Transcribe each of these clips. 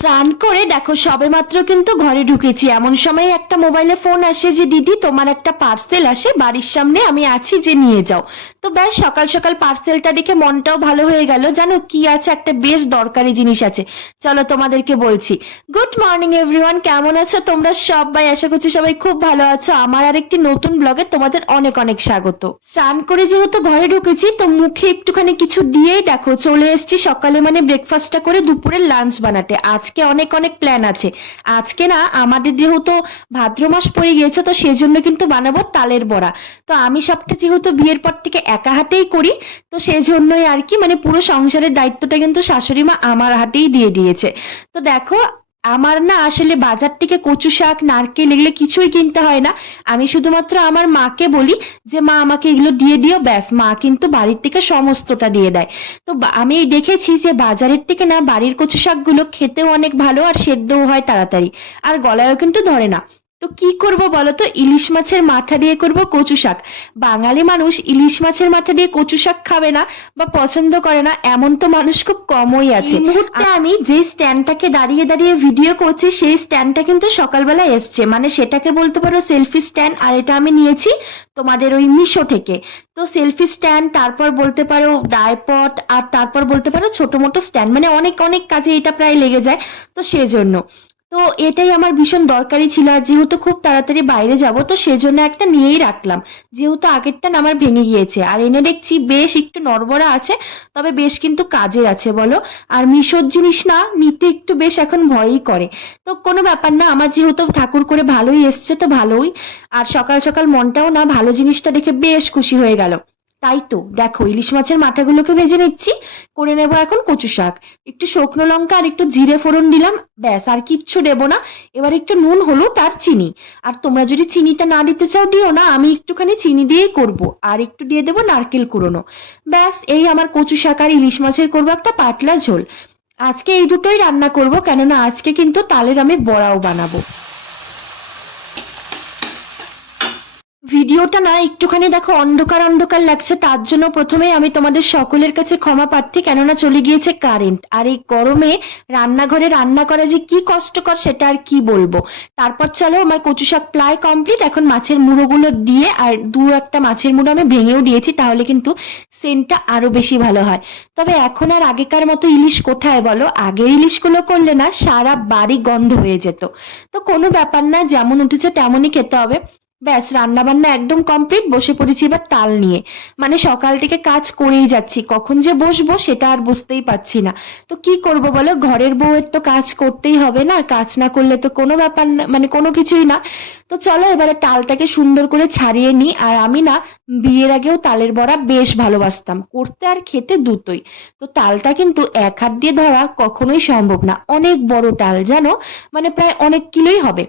স্নান করে দেখো সবে মাত্র কিন্তু ঘরে ঢুকেছি। এমন সময় একটা মোবাইলে ফোন আসে যে, দিদি, তোমার একটা পার্সেল আসে, বাড়ির সামনে আমি আছি যে, নিয়ে যাও। তো ব্যাস, সকাল সকাল পার্সেলটা দেখে মনটাও ভালো হয়ে গেল। জানো কি আছে? একটা বেশ দরকারি জিনিস আছে। চলো তোমাদেরকে বলছি। গুড মর্নিং এভরিওয়ান কেমন আছো? তোমরা সবাই? আশা করছি সবাই খুব ভালো আছো। আমার আর একটি নতুন ব্লগে তোমাদের অনেক অনেক স্বাগত। স্নান করে যেহেতু ঘরে ঢুকেছি, তো মুখে একটুখানি কিছু দিয়েই দেখো, চলে এসেছি সকালে মানে ব্রেকফাস্টটা করে দুপুরের লাঞ্চ বানাতে। আজকে অনেক অনেক প্ল্যান আছে। আজকে না, আমাদের যেহেতু ভাদ্র মাস পড়ে গিয়েছে, তো সেজন্য কিন্তু বানাবো তালের বড়া। তো আমি সবটা যেহেতু বিয়ের পর থেকে একা হাতেই করি, তো সেই জন্যই আর কি মানে পুরো সংসারের দায়িত্বটা কিন্তু শাশুড়ি মা আমার হাতেই দিয়ে দিয়েছে। তো দেখো, আমার না আসলে বাজার থেকে কচু শাক, নারকেল এগুলো কিছুই কিনতে হয় না। আমি শুধুমাত্র আমার মাকে বলি যে, মা, আমাকে এগুলো দিয়ে দিও, ব্যাস, মা কিন্তু বাড়ির থেকে সমস্তটা দিয়ে দেয়। তো আমি দেখেছি যে, বাজারের থেকে না বাড়ির কচু শাকগুলো খেতেও অনেক ভালো আর সেদ্ধও হয় তাড়াতাড়ি, আর গলায়ও কিন্তু ধরে না। তো কি করব বলো তো ইলিশ মাছের মাথা দিয়ে করব কচু শাক। বাঙালি মানুষ ইলিশ মাছের মাথা দিয়ে কচু শাক খাবে না বা পছন্দ করে না এমন তো মানুষ খুব কমই আছে। মুহূর্তে আমি যে স্ট্যান্ডটাকে দাঁড়িয়ে দাঁড়িয়ে ভিডিও করছি সেই স্ট্যান্ডটা কিন্তু সকালবেলা এসছে। মানে সেটাকে বলতে পারো সেলফি স্ট্যান্ড আর এটা আমি নিয়েছি তোমাদের ওই মিশো থেকে। তো সেলফি স্ট্যান্ড তারপর বলতে পারো ডাইপট আর তারপর বলতে পারো ছোট মোটো স্ট্যান্ড। মানে অনেক অনেক কাজে এটা প্রায় লেগে যায়। তো সেজন্য। তো এটাই আমার ভীষণ দরকারি ছিল, আর যেহেতু খুব তাড়াতাড়ি বাইরে যাব, তো সেজন্য একটা নিয়েই রাখলাম। যেহেতু আগেরটা আমার ভেঙে গিয়েছে, আর এনে দেখছি বেশ একটু নড়বড়া আছে, তবে বেশ কিন্তু কাজের আছে, বলো। আর মিশোর জিনিস না, নিতে একটু বেশ এখন ভয়ই করে। তো কোনো ব্যাপার না, আমার যেহেতু ঠাকুর করে ভালোই এসছে, তো ভালোই। আর সকাল সকাল মনটাও না, ভালো জিনিসটা দেখে বেশ খুশি হয়ে গেল। তাই তো দেখো ইলিশ মাছের মাথাগুলোকে ভেজে নিচ্ছি, করে নেব এখন কচু শাক। একটু শুকনো লঙ্কা আর একটু জিরে ফোড়ন দিলাম, ব্যাস, আর কিচ্ছু দেবো না। এবার একটু নুন, হলুদ আর চিনি। আর তোমরা যদি চিনিটা না দিতে চাও, দিও না, আমি একটুখানি চিনি দিয়েই করব। আর একটু দিয়ে দেবো নারকেল কুড়োনো। ব্যাস, এই আমার কচু শাক আর ইলিশ মাছের করব একটা পাতলা ঝোল। আজকে এই দুটোই রান্না করব, কেননা আজকে কিন্তু তালের আমি বড়াও বানাবো। ভিডিওটা না, একটুখানি দেখো, অন্ধকার অন্ধকার লাগছে, তার জন্য প্রথমে আমি তোমাদের সকলের কাছে ক্ষমা প্রার্থী, কেননা চলে গিয়েছে কারেন্ট আর এই গরমে রান্নাঘরে রান্না করা যে কি কষ্টকর, সেটা আর কি বলব? তারপর চলো, আমার কচু শাক প্রায় কমপ্লিট এখন মাছের মুড়োগুলো দিয়ে, আর দু একটা মাছের মুড়ো আমি ভেঙেও দিয়েছি, তাহলে কিন্তু সেন্টটা আরও বেশি ভালো হয়। তবে এখন আর আগেকার মতো ইলিশ কোথায় বলো? আগে ইলিশগুলো করলে না, সারা বাড়ি গন্ধ হয়ে যেত। তো কোনো ব্যাপার না, যেমন উঠেছে তেমনই খেতে হবে। ব্যাস রান্না বান্না একদম কমপ্লিট বসে পড়েছি এবার তাল নিয়ে। মানে সকাল থেকে কাজ করেই যাচ্ছি, কখন যে বসবো সেটা আর বুঝতেই পারছি না। তো কি করব বলো, ঘরের বউয়ের তো কাজ করতেই হবে না, কাজ না করলে তো কোনো ব্যাপার না মানে কোনো কিছুই না। তো চলো এবারে তালটাকে সুন্দর করে ছাড়িয়ে নিই, আর আমি না বিয়ের আগেও তালের বড়া বেশ ভালোবাসতাম, করতে আর খেতে দুটোই। তো তালটা কিন্তু এক হাত দিয়ে ধরা কখনোই সম্ভব না, অনেক বড় তাল, জানো? মানে প্রায় অনেক কিলোই হবে।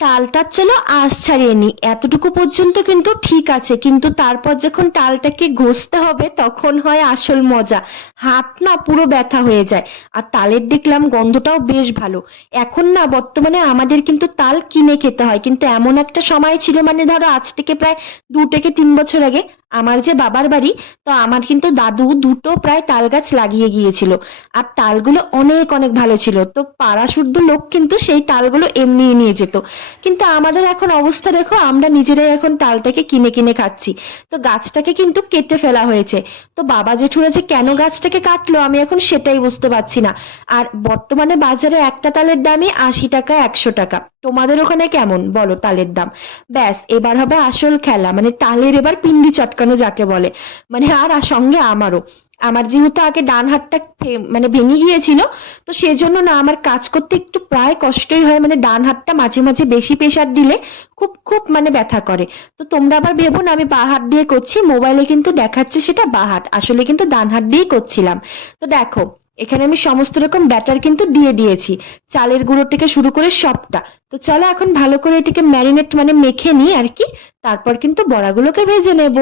টালটার চলো আঁশ ছাড়িয়ে নি। এতটুকু পর্যন্ত কিন্তু ঠিক আছে, কিন্তু তারপর যখন টালটাকে ঘষতে হবে তখন হয় আসল মজা। হাত না পুরো ব্যথা হয়ে যায়। আর তালের দেখলাম গন্ধটাও বেশ ভালো। এখন না, বর্তমানে আমাদের কিন্তু তাল কিনে খেতে হয়। কিন্তু এমন একটা সময় ছিল মানে ধরো আজ থেকে প্রায় দু থেকে তিন বছর আগে আমার যে বাবার বাড়ি, তো আমার কিন্তু দাদু দুটো প্রায় তাল গাছ লাগিয়ে গিয়েছিল। আর তালগুলো অনেক অনেক ভালো ছিল। তো পাড়া শুদ্ধ লোক কিন্তু সেই তালগুলো এমনিই নিয়ে যেত। কিন্তু আমাদের এখন অবস্থা দেখো, আমরা নিজেরাই এখন তালটাকে কিনে কিনে খাচ্ছি। তো গাছটাকে কিন্তু কেটে ফেলা হয়েছে। তো বাবা জেঠুরা যে কেন গাছটাকে কাটলো, আমি এখন সেটাই বুঝতে পারছি না। আর বর্তমানে বাজারে একটা তালের দামই আশি টাকা, একশো টাকা। তোমাদের ওখানে কেমন? বলো তালের দাম। ব্যাস, এবার হবে আসল খেলা। মানে তালের এবার পিন্ডি চটকানো যাকে বলে। মানে আর সঙ্গে আমারও। আমার যেহেতু আগে ডান হাতটা মানে ভেঙে গিয়েছিল, তো সেজন্য না আমার কাজ করতে একটু প্রায় কষ্টই হয়। মানে ডান হাতটা মাঝে মাঝে বেশি প্রেশার দিলে খুব খুব মানে ব্যথা করে। তো তোমরা আবার ভেবো না, আমি বা হাত দিয়ে করছি। মোবাইলে কিন্তু দেখাচ্ছে সেটা বা হাত। আসলে কিন্তু ডান হাত দিয়েই করছিলাম। তো দেখো এখানে আমি সমস্ত রকম ব্যাটার কিন্তু দিয়ে দিয়েছি। চালের গুঁড়ো থেকে শুরু করে সবটা। তো চলো এখন ভালো করে এটিকে ম্যারিনেট মানে মেখে নিই আর কি। তারপর কিন্তু বড়াগুলোকে ভেজে নেব।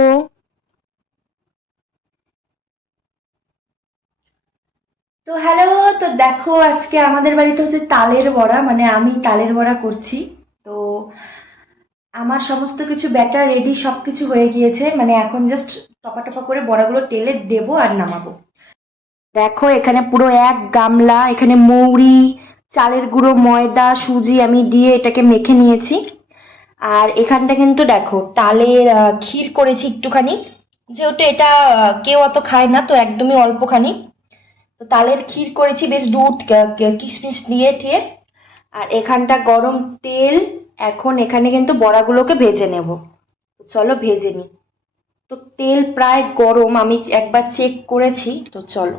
তো হ্যালো তো দেখো আজকে আমাদের বাড়িতে হচ্ছে তালের বড়া মানে আমি তালের বড়া করছি। তো আমার সমস্ত কিছু ব্যাটার রেডি সব কিছু হয়ে গিয়েছে। মানে এখন জাস্ট টপা টপা করে বড়াগুলো তেলে দেবো আর নামাবো। দেখো, এখানে পুরো এক গামলা, এখানে মৌরি, চালের গুঁড়ো, ময়দা, সুজি আমি দিয়ে এটাকে মেখে নিয়েছি। আর এখানটা কিন্তু দেখো, তালের ক্ষীর করেছি একটুখানি। যেহেতু এটা কেউ অত খায় না, তো একদমই অল্পখানি। তো তালের ক্ষীর করেছি বেশ দুধ কিশমিশ দিয়ে ঠিয়ে আর এখানটা গরম তেল, এখন এখানে কিন্তু বড়াগুলোকে ভেজে নেব। চলো ভেজে নিই। তো তেল প্রায় গরম, আমি একবার চেক করেছি, তো চলো।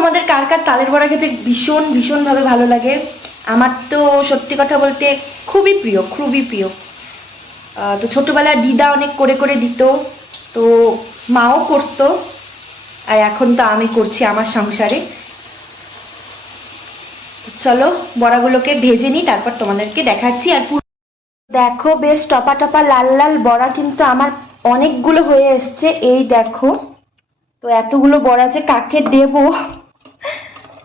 তোমাদের কার কার তালের বড়া খেতে ভীষণ ভীষণ ভাবে ভালো লাগে? আমার তো সত্যি কথা বলতে খুবই প্রিয় খুবই প্রিয়। তো ছোটবেলায় দিদা অনেক করে করে দিত, তো মাও করতো, আর এখন তো আমি করছি আমার সংসারে। চলো, বড়াগুলোকে ভেজে নিই, তারপর তোমাদেরকে দেখাচ্ছি। আর দেখো, বেশ টপা টপা লাল লাল বড়া কিন্তু আমার অনেকগুলো হয়ে এসছে। এই দেখো, তো এতগুলো বড়া যে কাকে দেব?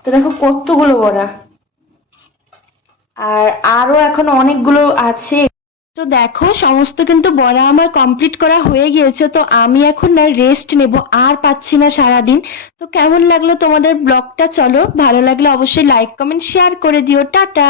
তো দেখো কতগুলো বড়া। আর আরও এখন অনেকগুলো আছে। তো দেখো, সমস্ত কিন্তু বড়া আমার কমপ্লিট করা হয়ে গিয়েছে, তো আমি এখন না রেস্ট নেব, আর পাচ্ছি না সারাদিন। তো কেমন লাগল তোমাদের ব্লগটা চলো, ভালো লাগলে অবশ্যই লাইক কমেন্ট শেয়ার করে দিও। টাটা!